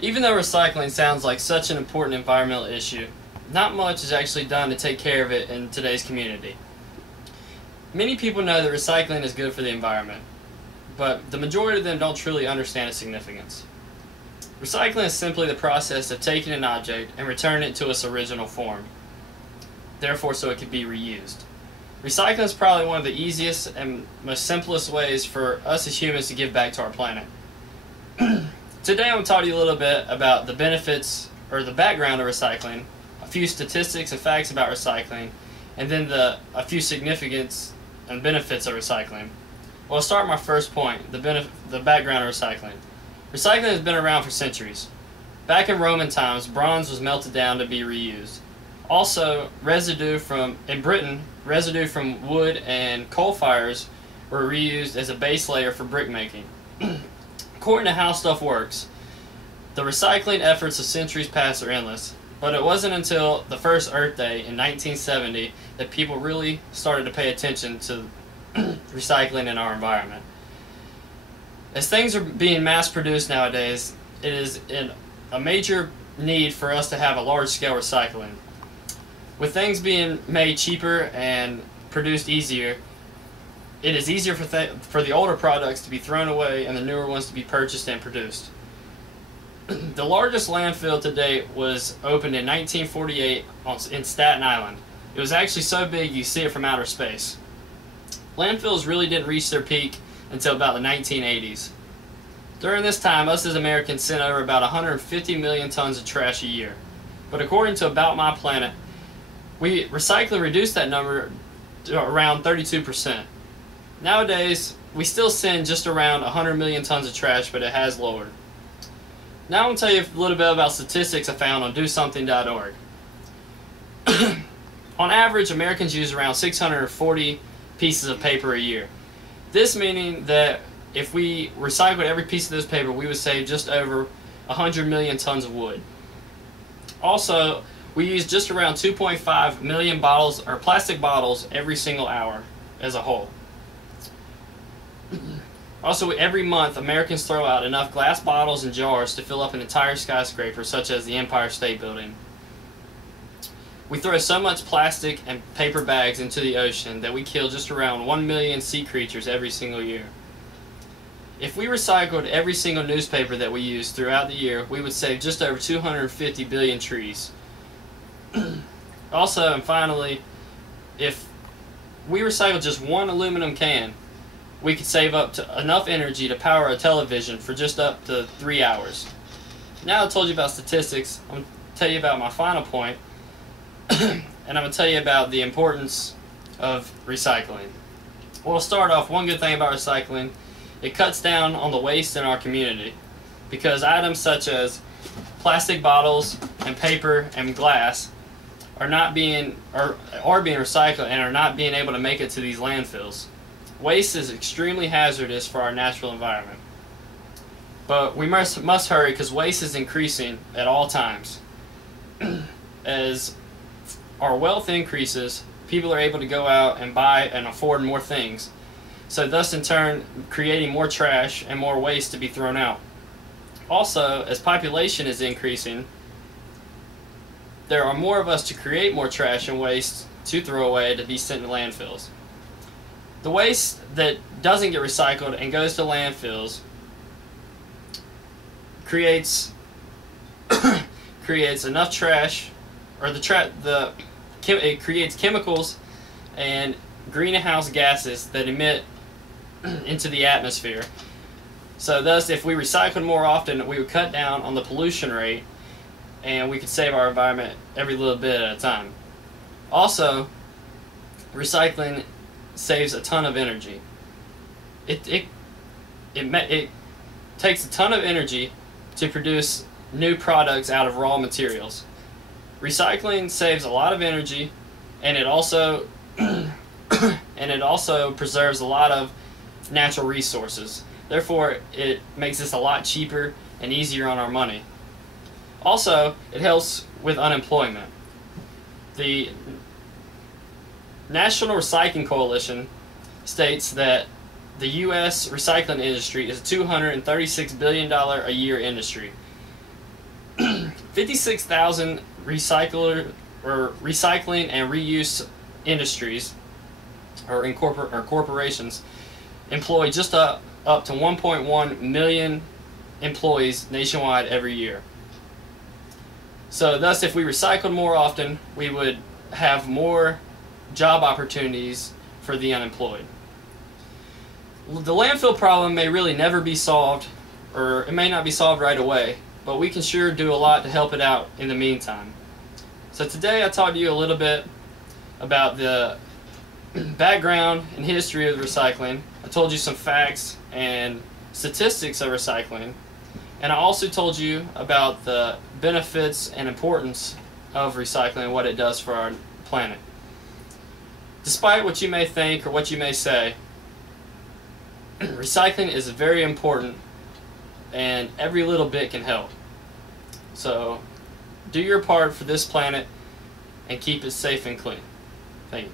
Even though recycling sounds like such an important environmental issue, not much is actually done to take care of it in today's community. Many people know that recycling is good for the environment, but the majority of them don't truly understand its significance. Recycling is simply the process of taking an object and returning it to its original form, therefore so it can be reused. Recycling is probably one of the easiest and most simplest ways for us as humans to give back to our planet. Today I'm going to talk to you a little bit about the benefits or the background of recycling, a few statistics and facts about recycling, and then a few significance and benefits of recycling. Well, I'll start with my first point, the background of recycling. Recycling has been around for centuries. Back in Roman times, bronze was melted down to be reused. Also, in Britain, residue from wood and coal fires were reused as a base layer for brick making. According to how stuff works, the recycling efforts of centuries past are endless, but it wasn't until the first Earth Day in 1970 that people really started to pay attention to recycling in our environment. As things are being mass produced nowadays, it is a major need for us to have a large-scale recycling. With things being made cheaper and produced easier, it is easier for the older products to be thrown away and the newer ones to be purchased and produced. The largest landfill to date was opened in 1948 in Staten Island. It was actually so big you see it from outer space. Landfills really didn't reach their peak until about the 1980s. During this time, us as Americans sent over about 150 million tons of trash a year. But according to About My Planet, recycling reduced that number to around 32%. Nowadays, we still send just around 100 million tons of trash, but it has lowered. Now I'm going to tell you a little bit about statistics I found on DoSomething.org. On average, Americans use around 640 pieces of paper a year. This meaning that if we recycled every piece of this paper, we would save just over 100 million tons of wood. Also, we use just around 2.5 million bottles or plastic bottles every single hour as a whole. Also, every month, Americans throw out enough glass bottles and jars to fill up an entire skyscraper, such as the Empire State Building. We throw so much plastic and paper bags into the ocean that we kill just around 1 million sea creatures every single year. If we recycled every single newspaper that we use throughout the year, we would save just over 250 billion trees. Also, and finally, if we recycle just one aluminum can, we could save up to enough energy to power a television for just up to 3 hours. Now I told you about statistics, I'm going to tell you about my final point, and I'm going to tell you about the importance of recycling. Well, to start off, one good thing about recycling, it cuts down on the waste in our community, because items such as plastic bottles and paper and glass are being recycled and are not being able to make it to these landfills. Waste is extremely hazardous for our natural environment. But we must hurry because waste is increasing at all times. As our wealth increases, people are able to go out and buy and afford more things. So thus in turn creating more trash and more waste to be thrown out. Also, as population is increasing, there are more of us to create more trash and waste to throw away to be sent to landfills. The waste that doesn't get recycled and goes to landfills creates enough trash, or it creates chemicals and greenhouse gases that emit into the atmosphere. So thus, if we recycled more often, we would cut down on the pollution rate, and we could save our environment every little bit at a time. Also, recycling saves a ton of energy. It takes a ton of energy to produce new products out of raw materials. Recycling saves a lot of energy, and it also preserves a lot of natural resources. Therefore, it makes this a lot cheaper and easier on our money. Also, it helps with unemployment. The National Recycling Coalition states that the U.S. recycling industry is a $236 billion a year industry. 56,000 recycling and reuse industries or corporations employ just up to 1.1 million employees nationwide every year. So thus, if we recycled more often, we would have more job opportunities for the unemployed. The landfill problem may really never be solved, or it may not be solved right away, but we can sure do a lot to help it out in the meantime. So today I taught you a little bit about the background and history of recycling. I told you some facts and statistics of recycling, and I also told you about the benefits and importance of recycling and what it does for our planet. Despite what you may think or what you may say, recycling is very important, and every little bit can help. So do your part for this planet and keep it safe and clean. Thank you.